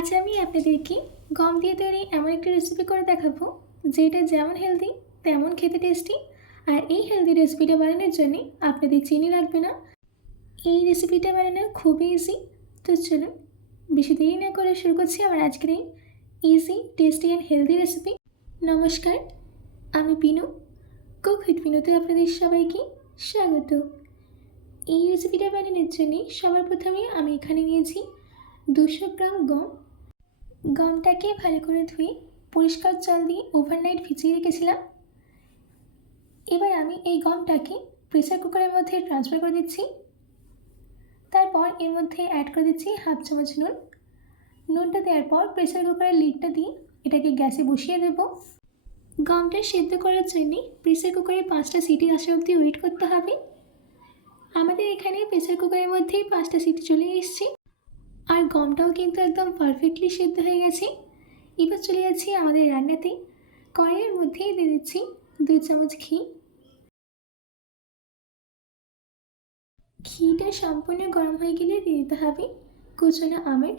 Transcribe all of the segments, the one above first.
আজ আমি আপনাদেরকে গম দিয়ে তৈরি এমন একটা রেসিপি করে দেখাবো যেটা যেমন হেলদি তেমন খেতে টেস্টি। আর এই হেলদি রেসিপিটা বানানোর জন্য আপনাদের চিনি লাগবে না। এই রেসিপিটা বানানো খুবই ইজি। তো চলুন বেশি দেরি না করে শুরু করছি আমার আজকের এই easy tasty and healthy recipe. নমস্কার, আমি পিনু, কুক উইথ পিনুতে আপনাদের সবাইকে স্বাগত। এই রেসিপিটা বানানোর জন্য সবার প্রথমে আমি এখানে নিয়েছি 200 গ্রাম গম। গমটাকে ভালো করে ধুয়ে পরিষ্কার জল দিয়ে ওভারনাইট ভিজিয়ে রেখেছিলাম। এবার আমি এই গমটাকে প্রেসার কুকারের মধ্যে ট্রান্সফার করে দিচ্ছি। তারপর এর মধ্যে অ্যাড করে দিচ্ছি হাফ চামচ নুন। নুনটা দেওয়ার পর প্রেসার কুকারের লিডটা দিয়ে এটাকে গ্যাসে বসিয়ে দেব। গমটা সেদ্ধ করার জন্য প্রেসার কুকারে 5টা সিটি আসা অবধি ওয়েট করতে হবে। আমাদের এখানে প্রেসার কুকারের মধ্যেই 5টা সিটি চলে এসেছে আর গমটাও কিন্তু একদম পারফেক্টলি সেদ্ধ হয়ে গেছে। এবার চলে যাচ্ছি আমাদের রান্নাতে। কড়াইয়ের মধ্যেই দিয়ে দিচ্ছি 2 চামচ ঘি। ঘিটা সম্পূর্ণ গরম হয়ে গেলে দিয়ে দিতে হবে কুচনো আমন্ড।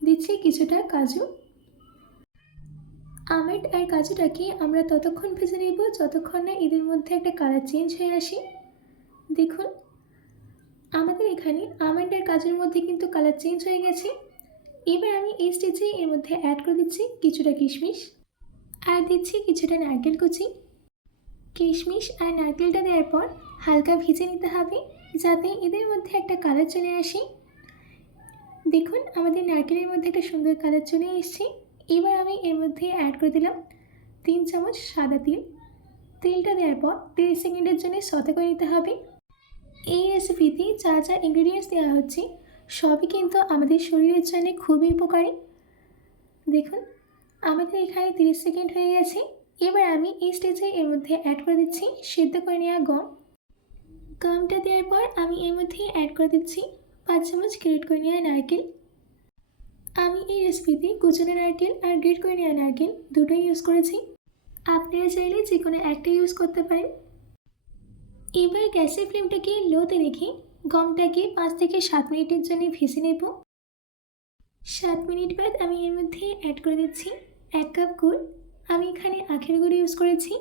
দিচ্ছি কিছুটা কাজু। আমন্ড আর কাজুটাকে আমরা ততক্ষণ ভেজে নেব যতক্ষণ না এদের মধ্যে একটা কালার চেঞ্জ হয়ে আসে। দেখুন আমাদের এখানে আমন্ড আর কাজুর মধ্যে কিন্তু কালার চেঞ্জ হয়ে গেছে। এবার আমি এই স্টেজে এর মধ্যে অ্যাড করে দিচ্ছি কিছুটা কিশমিশ আর দিচ্ছি কিছুটা নারকেল কুচি। কিশমিশ আর নারকেলটা দেওয়ার পর হালকা ভেজে নিতে হবে যাতে এদের মধ্যে একটা কালার চলে আসে। দেখুন আমাদের নারকেলের মধ্যে একটা সুন্দর কালার চলে এসেছে। এবার আমি এর মধ্যে অ্যাড করে দিলাম 3 চামচ সাদা তিল। তেলটা দেওয়ার পর 30 সেকেন্ডের জন্য সতে করে নিতে হবে। এই রেসিপিতে যা যা ইনগ্রিডিয়েন্টস দেওয়া হচ্ছে সবই কিন্তু আমাদের শরীরের জন্য খুবই উপকারী। দেখুন আমাদের এখানে 30 সেকেন্ড হয়ে গেছে। এবার আমি এই স্টেজে এর মধ্যে অ্যাড করে দিচ্ছি সেদ্ধ করে নেওয়া গম। গমটা দেওয়ার পর আমি এর মধ্যে অ্যাড করে দিচ্ছি 5 চামচ গ্রেট করে নেওয়া নারকেল। আমি এই রেসিপিতে কুচনো নারকেল আর গ্রেট করে নেওয়া নারকেল দুটোই ইউজ করেছি। আপনারা চাইলে যে কোনো একটা ইউজ করতে পারেন। এবার গ্যাসের ফ্লেমটাকে লোতে রেখে গমটাকে 5 থেকে 7 মিনিটের জন্য ভেজে নেব। 7 মিনিট বাদ আমি এর মধ্যে অ্যাড করে দিচ্ছি 1 কাপ গুড়। আমি এখানে আখের গুড় ইউজ করেছি।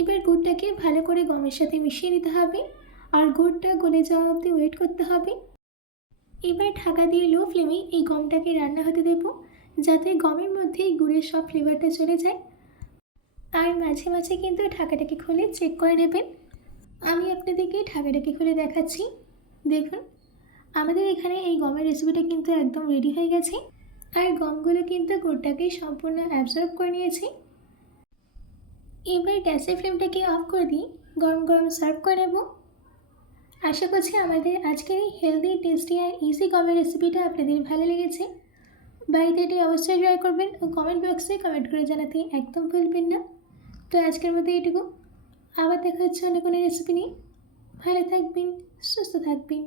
এবার গুড়টাকে ভালো করে গমের সাথে মিশিয়ে দিতে হবে আর গুড়টা গলে যাওয়া অবধি ওয়েট করতে হবে। এবার ঢাকা দিয়ে লো ফ্লেমে এই গমটাকে রান্না হতে দেব যাতে গমের মধ্যে গুড়ের সব ফ্লেভারটা চলে যায়। আর মাঝে মাঝে কিন্তু ঢাকাটাকে খুলে চেক করে নেবেন। আমি আপনাদেরকে ঢাকাটাকে খুলে দেখাচ্ছি। দেখুন আমাদের এখানে এই গমের রেসিপিটা কিন্তু একদম রেডি হয়ে গেছে আর গমগুলো কিন্তু গুড়টাকে সম্পূর্ণ অ্যাবজর্ব করে নিয়েছে। এবার গ্যাসের ফ্লেমটাকে অফ করে দিয়ে গরম গরম সার্ভ করে নেব। আশা করছি আমাদের আজকের এই হেলদি টেস্টি আর ইজি গমের রেসিপিটা আপনাদের ভালো লেগেছে। বাড়িতে এটি অবশ্যই ট্রাই করবেন ও কমেন্ট বক্সে কমেন্ট করে জানাতে একদম ভুলবেন না। তো আজকের মতো এটুকু। আবার দেখা হচ্ছে অন্য কোনো রেসিপি নিয়ে। ভালো থাকবেন, সুস্থ থাকবেন।